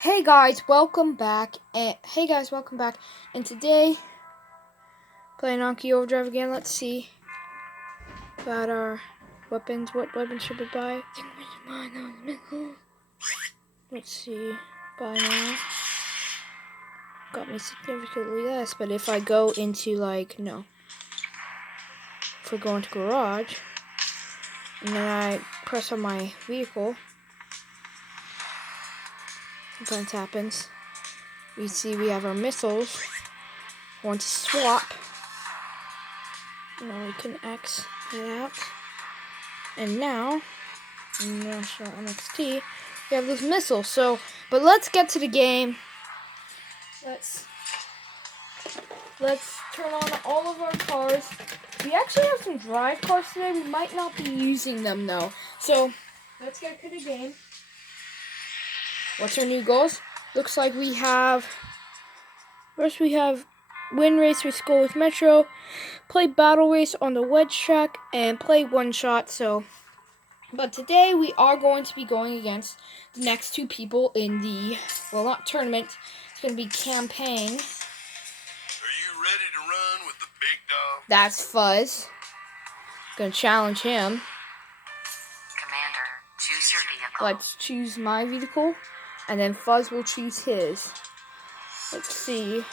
Hey guys, welcome back. And today playing Anki Overdrive again. Let's see about our weapons. What weapons should we buy? Let's see. Buy now. Got me significantly less, but if I go into if we go into garage and then I press on my vehicle, sometimes happens. We see we have our missiles. Want to swap. Now we can X it out. And now, in National NXT, we have this missile. But let's get to the game. Let's turn on all of our cars. We actually have some drive cars today. We might not be using them though. So let's get to the game. What's our new goals? Looks like we have win race with Skull with Metro, play battle race on the wedge track, and play one shot. But today we are going to be going against the next two people in the, not tournament, it's going to be campaign. Are you ready to run with the big dog? That's Fuzz. Going to challenge him. Commander, choose your vehicle. Let's choose my vehicle, and then Fuzz will choose his. Let's see.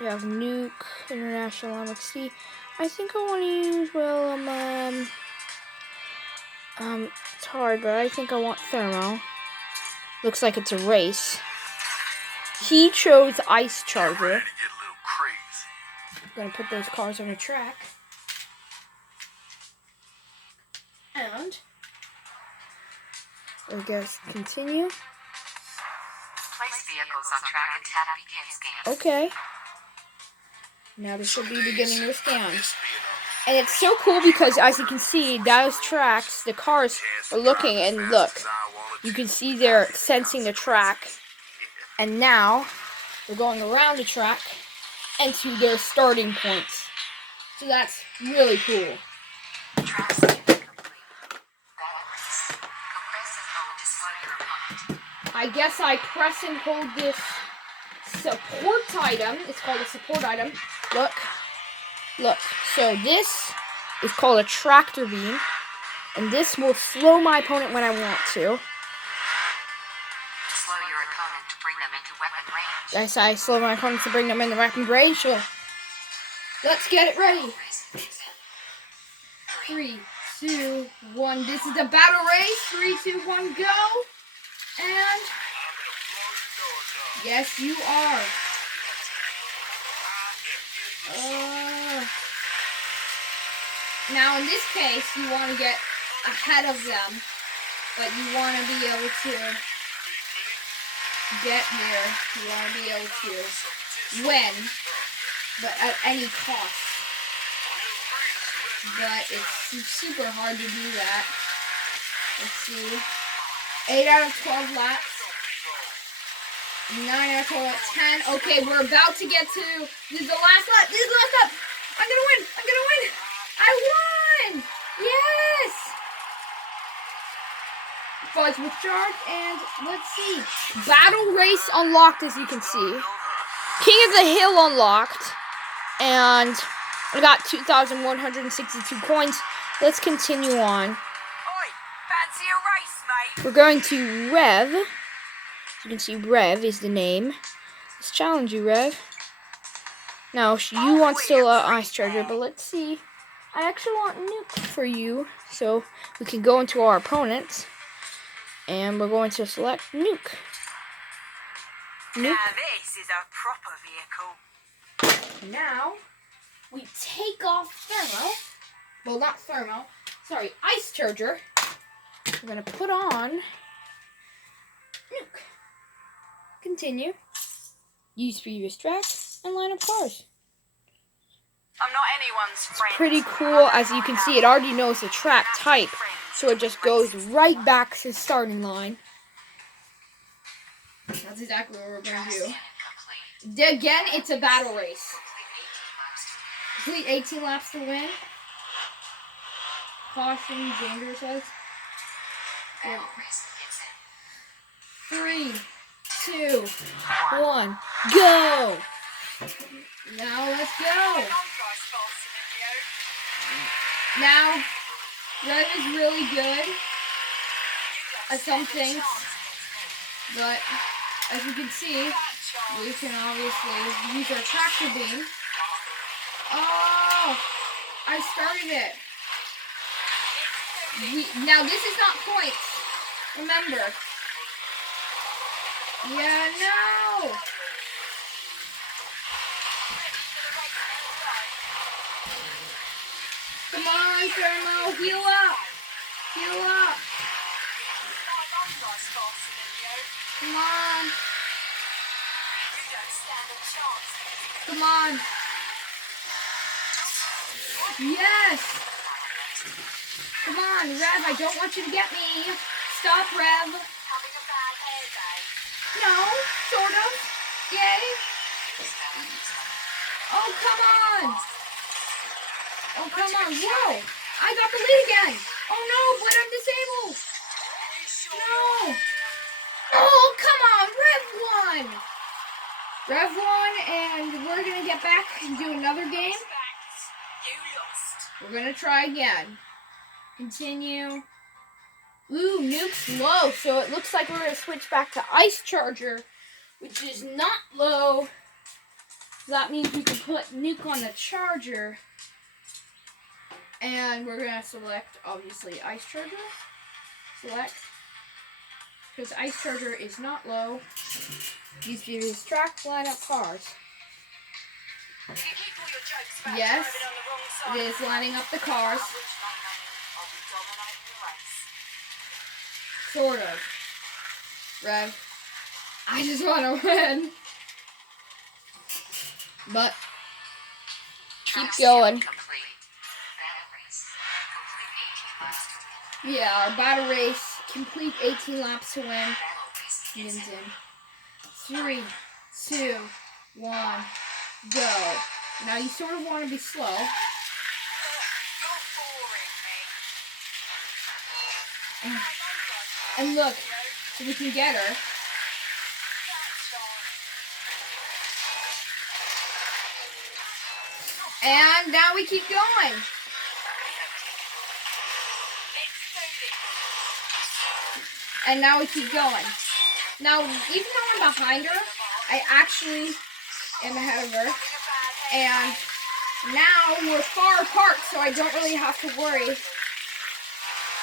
We have Nuke, International NXT. I think I want to use, it's hard, but I think I want Thermo. Looks like it's a race. He chose Ice Charger. Ready to get a little crazy. I'm gonna put those cars on the track. And I guess continue. Place vehicles on track and tap begin scan. Okay. Now this should be beginning the scan. And it's so cool because, as you can see, those tracks, the cars are looking, and look. You can see they're sensing the track. And now, they're going around the track and to their starting points. So that's really cool. Track scan complete. Battle race. Compress and hold to slow your opponent. I guess I press and hold this support item. It's called a support item. Look. So this is called a tractor beam. And this will slow my opponent when I want to. Slow your opponent to bring them into weapon range. Yes, I slow my opponents to bring them in the weapon range. So let's get it ready. 3, 2, 1. This is a battle race. 3, 2, 1, go. And yes, you are. Now, in this case, you want to get ahead of them, but you want to be able to get there. You want to be able to win, but at any cost. But it's super hard to do that. Let's see. 8 out of 12 laps. 9 out of 12 laps. 10. Okay, we're about to get to. This is the last lap. I'm gonna win. I won! Yes! Fuzz with charge, and let's see. Battle race unlocked, as you can see. King of the Hill unlocked. And I got 2,162 coins. Let's continue on. Oi, fancy a race, mate? We're going to Rev. As you can see, Rev is the name. Let's challenge you, Rev. Now, you want still Ice Charger, but let's see. I actually want Nuke for you, so we can go into our opponents. And we're going to select Nuke. Now this is a proper vehicle. Now, we take off Thermo. Well, not Thermo. Sorry, Ice Charger. We're going to put on Nuke. Continue. Use previous tracks and line up cars. I'm not anyone's friend. Pretty cool. As you can see, it already knows the track type. So it just goes right back to the starting line. That's exactly what we're going to do. Again, it's a battle race. Complete 18 laps to win. Caution, danger says. Battle race begins 3, 2, 1, go! Now let's go! Now, Red is really good at some things, but as you can see, we can obviously use our tractor beam. Oh, I started it. Now this is not points, remember. Yeah, no! Come on, Thermo, heal up! Heal up! Come on! Come on! Yes! Come on, Rev, I don't want you to get me! Stop, Rev! No, sort of. Yay! Oh, come on! Oh, come on. Whoa! I got the lead again! Oh no, but I'm disabled! No! Oh, come on! Rev won, and we're gonna get back and do another game. We're gonna try again. Continue. Ooh, nuke's low, so it looks like we're gonna switch back to Ice Charger, which is not low. That means we can put nuke on the charger. And we're gonna select, obviously, Ice Charger. Select. Because Ice Charger is not low. These do is track line up cars. Yes, it is lining up the cars. Sort of. Rev, I just want to win. But keep going. Yeah, our battle race. Complete 18 laps to win. Wins in 3, 2, 1, go. Now you sort of want to be slow. And look, so we can get her. And now we keep going. And now we keep going. Now, even though I'm behind her, I actually am ahead of her. And now we're far apart, so I don't really have to worry.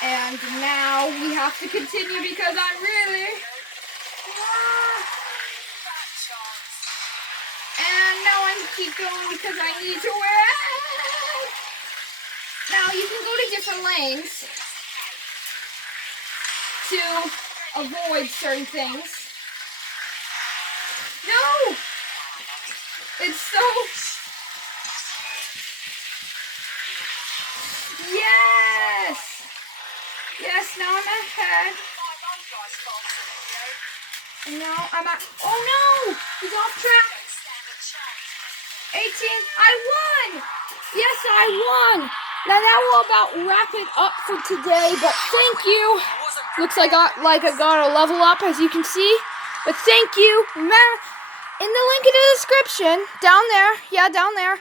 And now we have to continue because I'm really... And now I keep going because I need to win. Now you can go to different lanes to avoid certain things. No! It's so... Yes! Yes, now I'm ahead. And now I'm at... Oh no! He's off track. 18. I won! Yes, I won! Now that will about wrap it up for today, but thank you. Looks like I got a level up, as you can see. But thank you. Remember, in the link in the description, down there,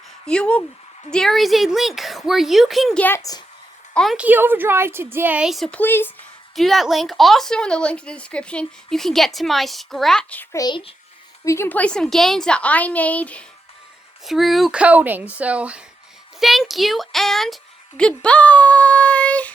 there is a link where you can get Anki Overdrive today. So please do that link. Also in the link in the description, you can get to my Scratch page where you can play some games that I made through coding. So thank you and goodbye.